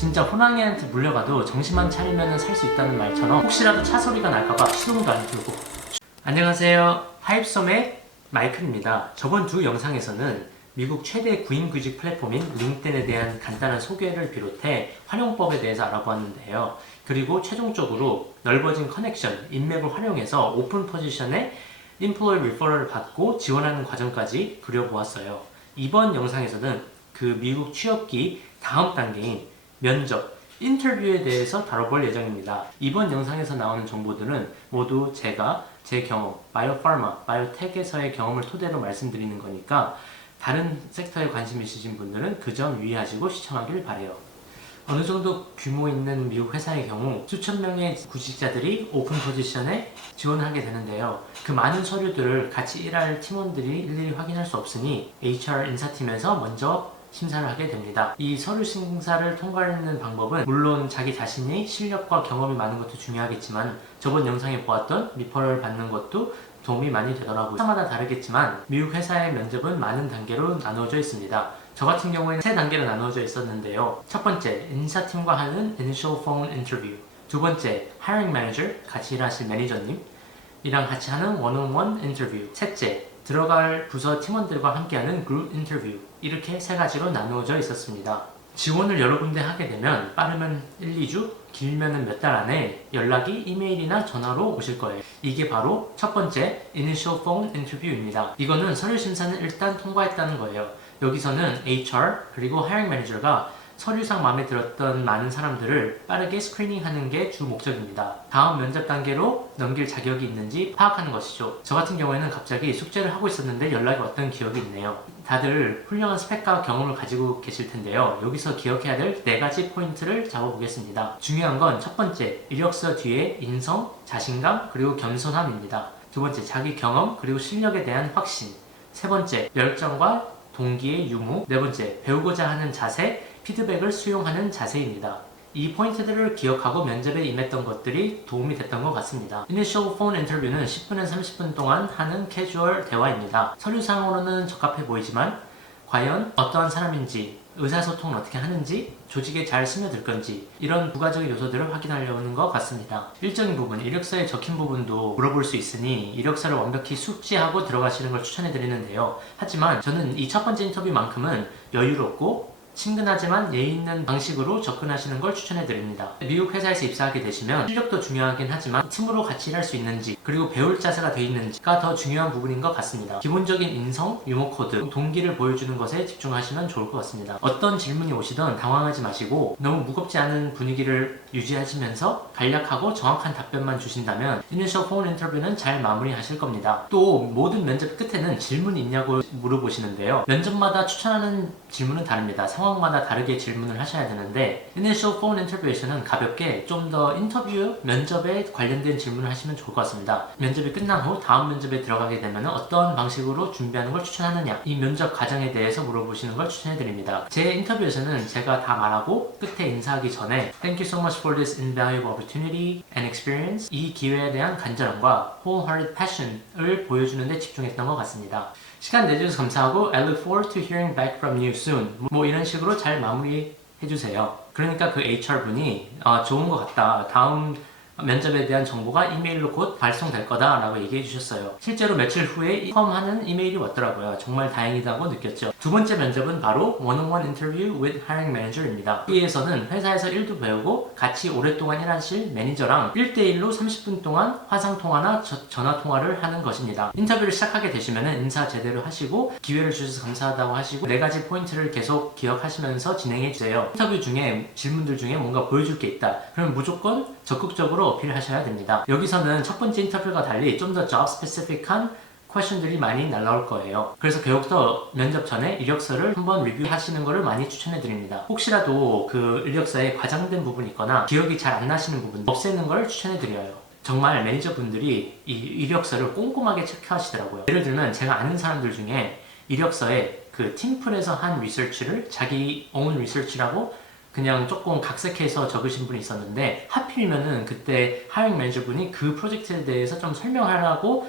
진짜 호랑이한테 물려가도 정신만 차리면 살 수 있다는 말처럼 혹시라도 차 소리가 날까봐 시동도 안 켜고. 안녕하세요, 하입섬의 마이클입니다. 저번 두 영상에서는 미국 최대 구인구직 플랫폼인 링크드인에 대한 간단한 소개를 비롯해 활용법에 대해서 알아보았는데요. 그리고 최종적으로 넓어진 커넥션, 인맥을 활용해서 오픈 포지션에 인플로이 리퍼럴을 받고 지원하는 과정까지 그려보았어요. 이번 영상에서는 그 미국 취업기 다음 단계인 면접, 인터뷰에 대해서 다뤄볼 예정입니다. 이번 영상에서 나오는 정보들은 모두 제가 제 경험, 바이오파르마, 바이오텍에서의 경험을 토대로 말씀드리는 거니까 다른 섹터에 관심 있으신 분들은 그 점 유의하시고 시청하길 바래요. 어느 정도 규모 있는 미국 회사의 경우 수천 명의 구직자들이 오픈 포지션에 지원을 하게 되는데요. 그 많은 서류들을 같이 일할 팀원들이 일일이 확인할 수 없으니 HR 인사팀에서 먼저 심사를 하게 됩니다. 이 서류 심사를 통과하는 방법은 물론 자기 자신이 실력과 경험이 많은 것도 중요하겠지만 저번 영상에 보았던 리퍼럴 받는 것도 도움이 많이 되더라고요. 회사마다 다르겠지만 미국 회사의 면접은 많은 단계로 나누어져 있습니다. 저 같은 경우에는 세 단계로 나누어져 있었는데요. 첫 번째, 인사팀과 하는 Initial Phone Interview. 두 번째, Hiring Manager, 같이 일하실 매니저님 이랑 같이 하는 One-on-One Interview. 셋째, 들어갈 부서 팀원들과 함께하는 그룹 인터뷰. 이렇게 세 가지로 나누어져 있었습니다. 지원을 여러 군데 하게 되면 빠르면 1, 2주, 길면은 몇 달 안에 연락이 이메일이나 전화로 오실 거예요. 이게 바로 첫 번째 Initial Phone Interview입니다. 이거는 서류 심사는 일단 통과했다는 거예요. 여기서는 HR 그리고 Hiring Manager가 서류상 마음에 들었던 많은 사람들을 빠르게 스크리닝하는 게 주 목적입니다. 다음 면접 단계로 넘길 자격이 있는지 파악하는 것이죠. 저 같은 경우에는 갑자기 숙제를 하고 있었는데 연락이 왔던 기억이 있네요. 다들 훌륭한 스펙과 경험을 가지고 계실 텐데요. 여기서 기억해야 될 4가지 포인트를 잡아보겠습니다. 중요한 건 첫 번째, 이력서 뒤에 인성, 자신감, 그리고 겸손함입니다. 두 번째, 자기 경험, 그리고 실력에 대한 확신. 세 번째, 열정과 동기의 유무. 네 번째, 배우고자 하는 자세, 피드백을 수용하는 자세입니다. 이 포인트들을 기억하고 면접에 임했던 것들이 도움이 됐던 것 같습니다. Initial Phone Interview는 10분에서 30분 동안 하는 캐주얼 대화입니다. 서류상으로는 적합해 보이지만 과연 어떠한 사람인지, 의사소통을 어떻게 하는지, 조직에 잘 스며들 건지 이런 부가적인 요소들을 확인하려는 것 같습니다. 일정인 부분, 이력서에 적힌 부분도 물어볼 수 있으니 이력서를 완벽히 숙지하고 들어가시는 걸 추천해 드리는데요. 하지만 저는 이 첫 번째 인터뷰만큼은 여유롭고 친근하지만 예의 있는 방식으로 접근하시는 걸 추천해 드립니다. 미국 회사에서 입사하게 되시면 실력도 중요하긴 하지만 팀으로 같이 일할 수 있는지 그리고 배울 자세가 돼 있는지가 더 중요한 부분인 것 같습니다. 기본적인 인성, 유머 코드, 동기를 보여주는 것에 집중하시면 좋을 것 같습니다. 어떤 질문이 오시던 당황하지 마시고 너무 무겁지 않은 분위기를 유지하시면서 간략하고 정확한 답변만 주신다면 Initial Phone Interview는 잘 마무리하실 겁니다. 또 모든 면접 끝에는 질문이 있냐고 물어보시는데요. 면접마다 추천하는 질문은 다릅니다. 상황마다 다르게 질문을 하셔야 되는데 Initial Phone Interview에서는 가볍게 좀 더 인터뷰, 면접에 관련된 질문을 하시면 좋을 것 같습니다. 면접이 끝난 후 다음 면접에 들어가게 되면 어떤 방식으로 준비하는 걸 추천하느냐, 이 면접 과정에 대해서 물어보시는 걸 추천해 드립니다. 제 인터뷰에서는 제가 다 말하고 끝에 인사하기 전에 Thank you so much for this invaluable opportunity and experience, 이 기회에 대한 간절함과 wholehearted passion을 보여주는 데 집중했던 것 같습니다. 시간 내주셔서 감사하고 I look forward to hearing back from you soon. 뭐 이런 식으로 잘 마무리 해주세요. 그러니까 그 HR분이 좋은 것 같다, 다음 면접에 대한 정보가 이메일로 곧 발송될 거다 라고 얘기해 주셨어요. 실제로 며칠 후에 컴하는 이메일이 왔더라고요. 정말 다행이다고 느꼈죠. 두 번째 면접은 바로 One-on-One Interview with Hiring Manager입니다. 여기에서는 회사에서 일도 배우고 같이 오랫동안 일하실 매니저랑 1대1로 30분 동안 화상통화나 전화통화를 하는 것입니다. 인터뷰를 시작하게 되시면 인사 제대로 하시고 기회를 주셔서 감사하다고 하시고 4가지 포인트를 계속 기억하시면서 진행해 주세요. 인터뷰 중에 질문들 중에 뭔가 보여줄 게 있다, 그럼 무조건 적극적으로 어필하셔야 됩니다. 여기서는 첫 번째 인터뷰가 달리 좀 더 job specific한 퀘션들이 많이 날라올 거예요. 그래서 교육도 면접 전에 이력서를 한번 리뷰하시는 것을 많이 추천해 드립니다. 혹시라도 그 이력서에 과장된 부분이 있거나 기억이 잘 안 나시는 부분 없애는 걸 추천해 드려요. 정말 매니저분들이 이 이력서를 꼼꼼하게 체크하시더라고요. 예를 들면 제가 아는 사람들 중에 이력서에 그 팀플에서 한 리서치를 자기 own 리서치라고 그냥 조금 각색해서 적으신 분이 있었는데 하필이면은 그때 하이링 매니저 분이 그 프로젝트에 대해서 좀 설명하라고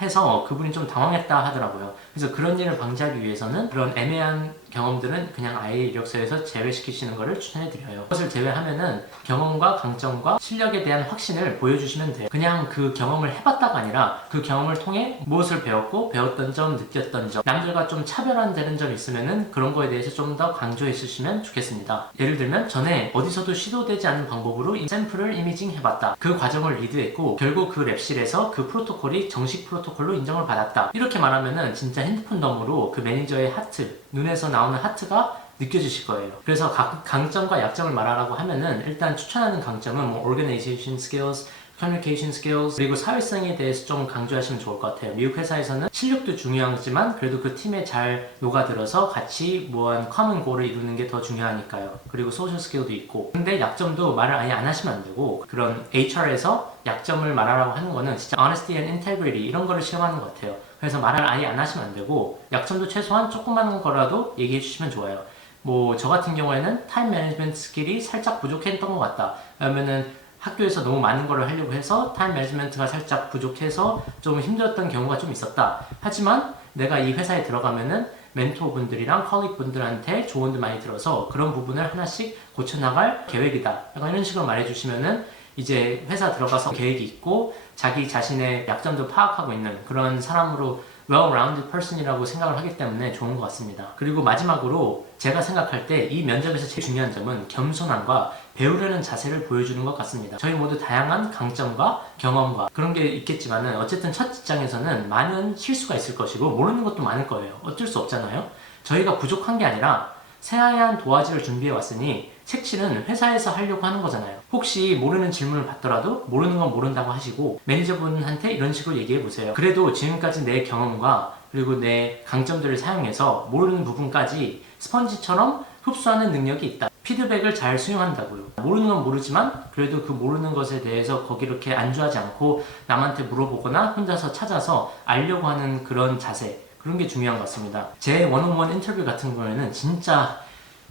해서 그분이 좀 당황했다 하더라고요. 그래서 그런 일을 방지하기 위해서는 그런 애매한 경험들은 그냥 아예 이력서에서 제외시키시는 것을 추천해드려요. 그것을 제외하면은 경험과 강점과 실력에 대한 확신을 보여주시면 돼요. 그냥 그 경험을 해봤다가 아니라 그 경험을 통해 무엇을 배웠고 배웠던 점, 느꼈던 점, 남들과 좀 차별화되는 점이 있으면은 그런 거에 대해서 좀 더 강조해 주시면 좋겠습니다. 예를 들면 전에 어디서도 시도되지 않은 방법으로 샘플을 이미징 해봤다. 그 과정을 리드했고 결국 그 랩실에서 그 프로토콜이 정식 프로토콜로 인정을 받았다. 이렇게 말하면은 진짜 핸드폰 너머로 그 매니저의 하트, 눈에서 나오는 하트가 느껴지실 거예요. 그래서 강점과 약점을 말하라고 하면은 일단 추천하는 강점은 뭐 organization skills, communication skills, 그리고 사회성에 대해서 좀 강조하시면 좋을 것 같아요. 미국 회사에서는 실력도 중요하지만 그래도 그 팀에 잘 녹아들어서 같이 뭐한 common goal을 이루는 게 더 중요하니까요. 그리고 social skill도 있고. 근데 약점도 말을 아예 안 하시면 안 되고, 그런 HR에서 약점을 말하라고 하는 거는 진짜 honesty and integrity 이런 거를 시험하는 것 같아요. 그래서 말을 아예 안 하시면 안 되고 약점도 최소한 조그마한 거라도 얘기해 주시면 좋아요. 뭐 저 같은 경우에는 타임 매니지먼트 스킬이 살짝 부족했던 것 같다. 그러면은 학교에서 너무 많은 걸 하려고 해서 타임 매니지먼트가 살짝 부족해서 좀 힘들었던 경우가 좀 있었다. 하지만 내가 이 회사에 들어가면은 멘토분들이랑 컬리그 분들한테 조언도 많이 들어서 그런 부분을 하나씩 고쳐나갈 계획이다. 약간 이런 식으로 말해주시면은 이제 회사 들어가서 계획이 있고 자기 자신의 약점도 파악하고 있는 그런 사람으로 well-rounded person이라고 생각을 하기 때문에 좋은 것 같습니다. 그리고 마지막으로 제가 생각할 때 이 면접에서 제일 중요한 점은 겸손함과 배우려는 자세를 보여주는 것 같습니다. 저희 모두 다양한 강점과 경험과 그런 게 있겠지만은 어쨌든 첫 직장에서는 많은 실수가 있을 것이고 모르는 것도 많을 거예요. 어쩔 수 없잖아요. 저희가 부족한 게 아니라 새하얀 도화지를 준비해 왔으니 색칠은 회사에서 하려고 하는 거잖아요. 혹시 모르는 질문을 받더라도 모르는 건 모른다고 하시고 매니저분한테 이런 식으로 얘기해 보세요. 그래도 지금까지 내 경험과 그리고 내 강점들을 사용해서 모르는 부분까지 스펀지처럼 흡수하는 능력이 있다. 피드백을 잘 수용한다고요. 모르는 건 모르지만 그래도 그 모르는 것에 대해서 거기 이렇게 안주하지 않고 남한테 물어보거나 혼자서 찾아서 알려고 하는 그런 자세, 그런 게 중요한 것 같습니다. 제 원온원 인터뷰 같은 경우에는 진짜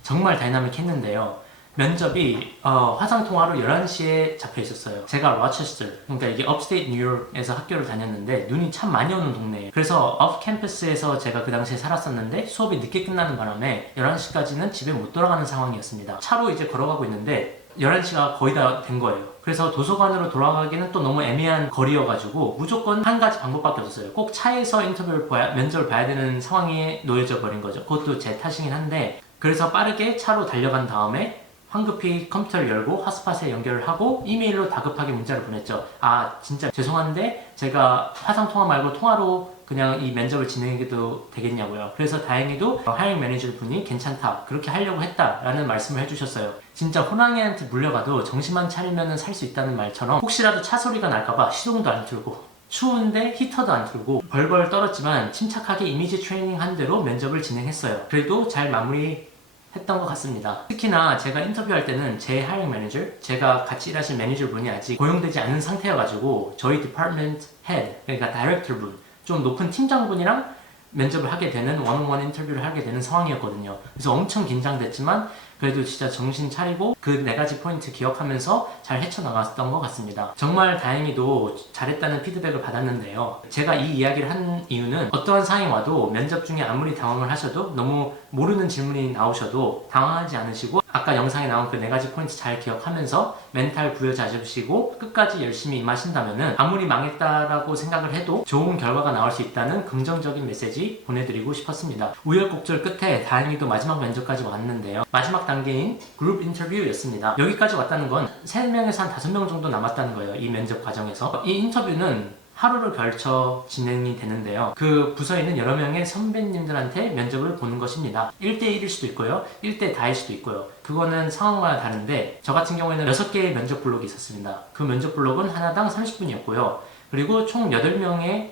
정말 다이나믹했는데요. 면접이 화상통화로 11시에 잡혀 있었어요. 제가 로체스터, 그러니까 이게 업스테이트 뉴욕에서 학교를 다녔는데 눈이 참 많이 오는 동네예요. 그래서 업 캠퍼스에서 제가 그 당시에 살았었는데 수업이 늦게 끝나는 바람에 11시까지는 집에 못 돌아가는 상황이었습니다. 차로 이제 걸어가고 있는데 11시가 거의 다 된 거예요. 그래서 도서관으로 돌아가기는 또 너무 애매한 거리여가지고 무조건 한 가지 방법밖에 없었어요. 꼭 차에서 면접을 봐야 되는 상황에 놓여져 버린 거죠. 그것도 제 탓이긴 한데 그래서 빠르게 차로 달려간 다음에 황급히 컴퓨터를 열고 핫스팟에 연결을 하고 이메일로 다급하게 문자를 보냈죠. 아 진짜 죄송한데 제가 화상통화 말고 통화로 그냥 이 면접을 진행해도 되겠냐고요. 그래서 다행히도 하이링 매니저 분이 괜찮다, 그렇게 하려고 했다라는 말씀을 해주셨어요. 진짜 호랑이한테 물려가도 정신만 차리면 살 수 있다는 말처럼 혹시라도 차 소리가 날까봐 시동도 안 틀고 추운데 히터도 안 틀고 벌벌 떨었지만 침착하게 이미지 트레이닝 한 대로 면접을 진행했어요. 그래도 잘 마무리했던 것 같습니다. 특히나 제가 인터뷰할 때는 제 하이링 매니저, 제가 같이 일하실 매니저 분이 아직 고용되지 않은 상태여가지고 저희 디파트먼트 헤드, 그러니까 다이렉터 분, 좀 높은 팀장분이랑 면접을 하게 되는 원온원 인터뷰를 하게 되는 상황이었거든요. 그래서 엄청 긴장됐지만 그래도 진짜 정신 차리고 그 4가지 포인트 기억하면서 잘 헤쳐나갔던 것 같습니다. 정말 다행히도 잘했다는 피드백을 받았는데요. 제가 이 이야기를 한 이유는 어떠한 상황이 와도 면접 중에 아무리 당황을 하셔도 너무 모르는 질문이 나오셔도 당황하지 않으시고 아까 영상에 나온 그 4가지 포인트 잘 기억하면서 멘탈 부여잡으시고 끝까지 열심히 임하신다면은 아무리 망했다라고 생각을 해도 좋은 결과가 나올 수 있다는 긍정적인 메시지 보내드리고 싶었습니다. 우여곡절 끝에 다행히도 마지막 면접까지 왔는데요. 마지막 단계인 그룹 인터뷰였습니다. 여기까지 왔다는 건 3명에서 한 5명 정도 남았다는 거예요. 이 면접 과정에서. 이 인터뷰는 하루를 걸쳐 진행이 되는데요. 그 부서에 있는 여러 명의 선배님들한테 면접을 보는 것입니다. 1대1일 수도 있고요. 1대 다일 수도 있고요. 그거는 상황마다 다른데 저 같은 경우에는 6개의 면접 블록이 있었습니다. 그 면접 블록은 하나당 30분이었고요. 그리고 총 8명의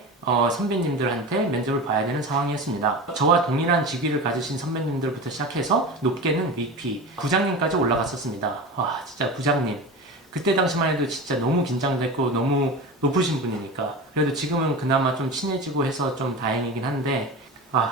선배님들한테 면접을 봐야 되는 상황이었습니다. 저와 동일한 직위를 가지신 선배님들부터 시작해서 높게는 VP, 부장님까지 올라갔었습니다. 와 진짜 부장님. 그때 당시만 해도 진짜 너무 긴장됐고 너무 높으신 분이니까 그래도 지금은 그나마 좀 친해지고 해서 좀 다행이긴 한데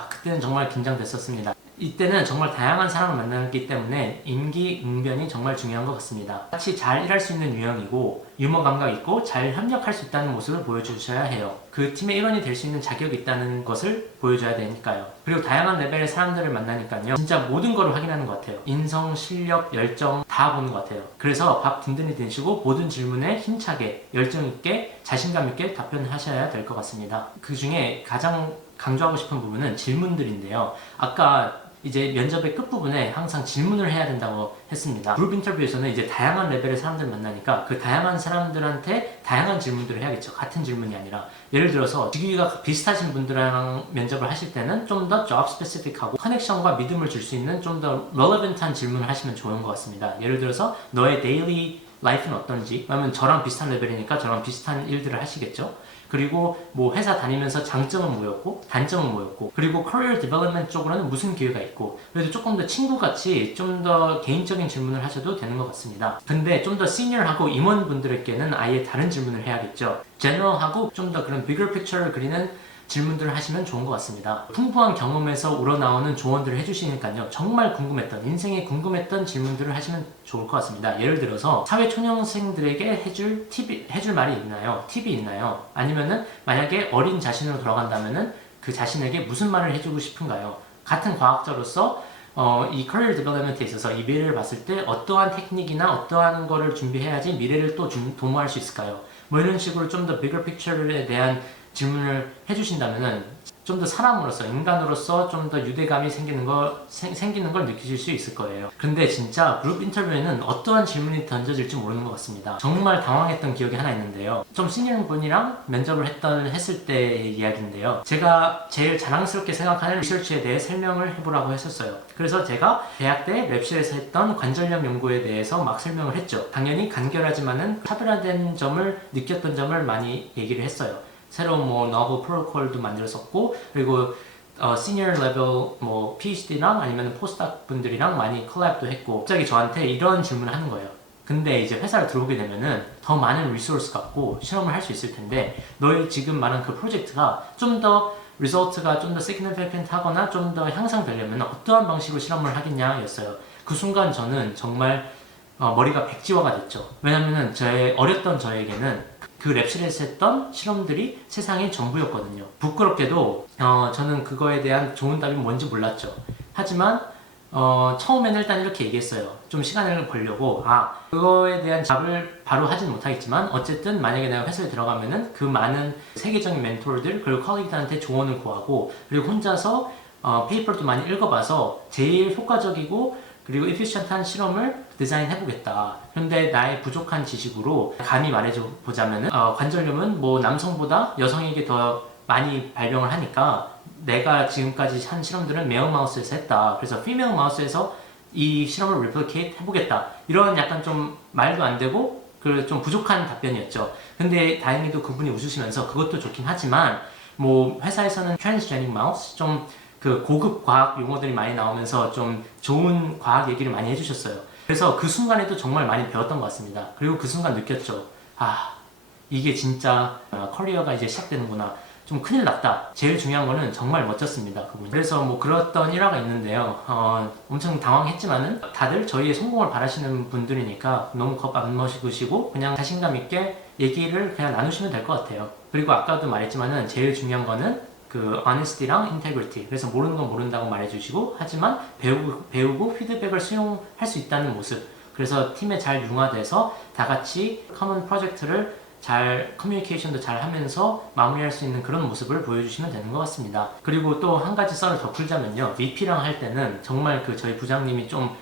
그때는 정말 긴장됐었습니다. 이때는 정말 다양한 사람을 만나기 때문에 임기응변이 정말 중요한 것 같습니다. 같이 잘 일할 수 있는 유형이고 유머 감각 있고 잘 협력할 수 있다는 모습을 보여주셔야 해요. 그 팀의 일원이 될 수 있는 자격이 있다는 것을 보여줘야 되니까요. 그리고 다양한 레벨의 사람들을 만나니까요. 진짜 모든 걸 확인하는 것 같아요. 인성, 실력, 열정 다 보는 것 같아요. 그래서 밥 든든히 드시고 모든 질문에 힘차게 열정 있게 자신감 있게 답변하셔야 될 것 같습니다. 그 중에 가장 강조하고 싶은 부분은 질문들인데요. 아까 이제 면접의 끝부분에 항상 질문을 해야 된다고 했습니다. 그룹 인터뷰에서는 이제 다양한 레벨의 사람들 만나니까 그 다양한 사람들한테 다양한 질문들을 해야겠죠. 같은 질문이 아니라 예를 들어서 직위가 비슷하신 분들이랑 면접을 하실 때는 좀 더 job specific하고 커넥션과 믿음을 줄 수 있는 좀 더 relevant한 질문을 하시면 좋은 것 같습니다. 예를 들어서 너의 daily life는 어떤지, 왜냐면 저랑 비슷한 레벨이니까 저랑 비슷한 일들을 하시겠죠. 그리고 뭐 회사 다니면서 장점은 뭐였고 단점은 뭐였고, 그리고 커리어 디벨롭먼트 쪽으로는 무슨 기회가 있고, 그래도 조금 더 친구같이 좀 더 개인적인 질문을 하셔도 되는 것 같습니다. 근데 좀 더 시니어하고 임원분들에게는 아예 다른 질문을 해야겠죠. 제너럴하고 좀 더 그런 bigger picture를 그리는 질문들을 하시면 좋은 것 같습니다. 풍부한 경험에서 우러나오는 조언들을 해주시니까요. 정말 궁금했던, 인생에 궁금했던 질문들을 하시면 좋을 것 같습니다. 예를 들어서 사회초년생들에게 해줄 말이 있나요? 팁이 있나요? 아니면은 만약에 어린 자신으로 돌아간다면은 그 자신에게 무슨 말을 해주고 싶은가요? 같은 과학자로서 이 커리어 디벨롭먼트에 있어서 이 미래를 봤을 때 어떠한 테크닉이나 어떠한 거를 준비해야지 미래를 또 도모할 수 있을까요? 뭐 이런 식으로 좀 더 bigger picture에 대한 질문을 해주신다면은 좀 더 사람으로서, 인간으로서 좀 더 유대감이 생기는 걸 느끼실 수 있을 거예요. 근데 진짜 그룹 인터뷰에는 어떠한 질문이 던져질지 모르는 것 같습니다. 정말 당황했던 기억이 하나 있는데요. 좀 시니어 분이랑 면접을 했을 때의 이야기인데요. 제가 제일 자랑스럽게 생각하는 리서치에 대해 설명을 해보라고 했었어요. 그래서 제가 대학 때 랩실에서 했던 관절염 연구에 대해서 막 설명을 했죠. 당연히 간결하지만은 차별화된 점을 느꼈던 점을 많이 얘기를 했어요. 새로운 뭐 novel 프로토콜도 만들었었고, 그리고 시니어 레벨 뭐 PhD랑 아니면 포스닥 분들이랑 많이 콜랩도 했고, 갑자기 저한테 이런 질문을 하는 거예요. 근데 이제 회사를 들어오게 되면은 더 많은 리소스 갖고 실험을 할 수 있을 텐데 너희 지금 말한 그 프로젝트가 좀 더 리설트가 좀 더 significant 하거나 좀 더 향상되려면 어떠한 방식으로 실험을 하겠냐 였어요. 그 순간 저는 정말 머리가 백지화가 됐죠. 왜냐면은 어렸던 저에게는 그 랩실에서 했던 실험들이 세상의 전부였거든요. 부끄럽게도 저는 그거에 대한 좋은 답이 뭔지 몰랐죠. 하지만 처음에는 일단 이렇게 얘기했어요. 좀 시간을 벌려고 그거에 대한 답을 바로 하진 못하겠지만 어쨌든 만약에 내가 회사에 들어가면은 그 많은 세계적인 멘토들 그리고 컬리그들한테 조언을 구하고, 그리고 혼자서 페이퍼도 많이 읽어봐서 제일 효과적이고 그리고 efficient한 실험을 디자인해보겠다. 그런데 나의 부족한 지식으로 감히 말해보자면은 관절염은 뭐 남성보다 여성에게 더 많이 발병을 하니까 내가 지금까지 한 실험들은 메어 마우스에서 했다. 그래서 피메어 마우스에서 이 실험을 replicate 해보겠다. 이런 약간 좀 말도 안 되고 좀 부족한 답변이었죠. 근데 다행히도 그분이 웃으시면서 그것도 좋긴 하지만 뭐 회사에서는 transgenic mouse 좀 그 고급 과학 용어들이 많이 나오면서 좀 좋은 과학 얘기를 많이 해주셨어요. 그래서 그 순간에도 정말 많이 배웠던 것 같습니다. 그리고 그 순간 느꼈죠. 이게 진짜 커리어가 이제 시작되는구나. 좀 큰일 났다. 제일 중요한 거는 정말 멋졌습니다. 그분이. 그래서 뭐 그랬던 일화가 있는데요. 엄청 당황했지만은 다들 저희의 성공을 바라시는 분들이니까 너무 겁 안 먹으시고 그냥 자신감 있게 얘기를 그냥 나누시면 될 것 같아요. 그리고 아까도 말했지만은 제일 중요한 거는 그 honesty랑 integrity. 그래서 모르는 건 모른다고 말해주시고, 하지만 배우고 피드백을 수용할 수 있다는 모습. 그래서 팀에 잘 융화돼서 다 같이 커먼 프로젝트를 잘 커뮤니케이션도 잘 하면서 마무리할 수 있는 그런 모습을 보여주시면 되는 것 같습니다. 그리고 또 한 가지 썰을 더 풀자면요. VP랑 할 때는 정말 그 저희 부장님이 좀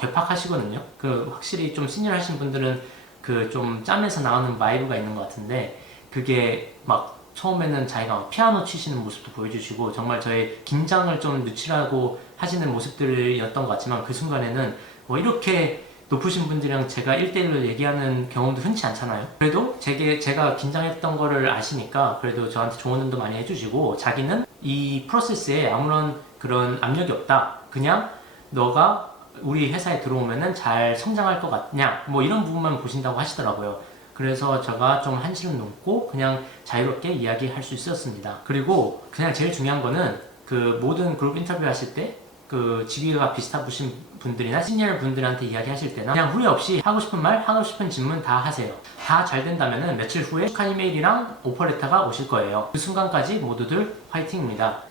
괴팍하시거든요. 그 확실히 좀 시니어 하신 분들은 그 좀 짬에서 나오는 바이브가 있는 것 같은데, 그게 막 처음에는 자기가 피아노 치시는 모습도 보여주시고 정말 저의 긴장을 좀 늦추라고 하시는 모습들이었던 것 같지만, 그 순간에는 이렇게 높으신 분들이랑 제가 1대1로 얘기하는 경험도 흔치 않잖아요. 그래도 제가 긴장했던 거를 아시니까 그래도 저한테 조언도 많이 해주시고, 자기는 이 프로세스에 아무런 그런 압력이 없다. 그냥 너가 우리 회사에 들어오면은 잘 성장할 것 같냐, 뭐 이런 부분만 보신다고 하시더라고요. 그래서 제가 좀 한시름 놓고 그냥 자유롭게 이야기할 수 있었습니다. 그리고 그냥 제일 중요한 거는 그 모든 그룹 인터뷰 하실 때 그 직위가 비슷하신 분들이나 시니어 분들한테 이야기하실 때나 그냥 후회 없이 하고 싶은 말, 하고 싶은 질문 다 하세요. 다 잘 된다면은 며칠 후에 축하 이메일이랑 오퍼레터가 오실 거예요. 그 순간까지 모두들 화이팅입니다.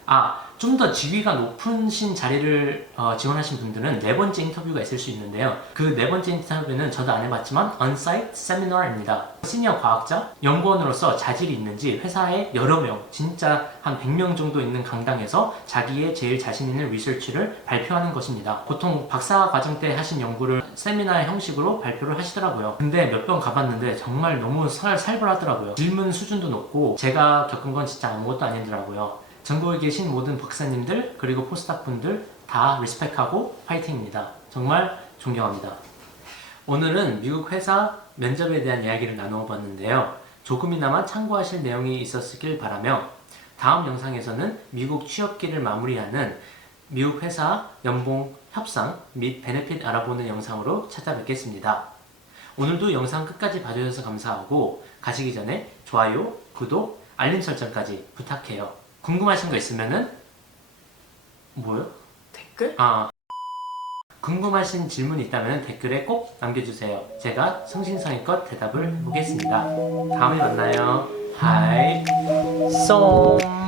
좀 더 직위가 높으신 자리를 지원하신 분들은 네 번째 인터뷰가 있을 수 있는데요. 그 네 번째 인터뷰는 저도 안 해봤지만 on-site 세미나입니다. 시니어 과학자, 연구원으로서 자질이 있는지 회사에 여러 명, 진짜 한 100명 정도 있는 강당에서 자기의 제일 자신 있는 리서치를 발표하는 것입니다. 보통 박사 과정 때 하신 연구를 세미나 형식으로 발표를 하시더라고요. 근데 몇 번 가봤는데 정말 너무 살벌하더라고요. 질문 수준도 높고 제가 겪은 건 진짜 아무것도 아니더라고요. 전국에 계신 모든 박사님들 그리고 포스닥 분들 다 리스펙하고 파이팅입니다. 정말 존경합니다. 오늘은 미국 회사 면접에 대한 이야기를 나누어 봤는데요. 조금이나마 참고하실 내용이 있었길 바라며 다음 영상에서는 미국 취업기를 마무리하는 미국 회사 연봉 협상 및 베네핏 알아보는 영상으로 찾아뵙겠습니다. 오늘도 영상 끝까지 봐주셔서 감사하고 가시기 전에 좋아요, 구독, 알림 설정까지 부탁해요. 궁금하신 거 있으면은 뭐요? 댓글? 궁금하신 질문이 있다면 댓글에 꼭 남겨주세요. 제가 성심성의껏 대답을 해보겠습니다. 다음에 만나요. 하이 쏨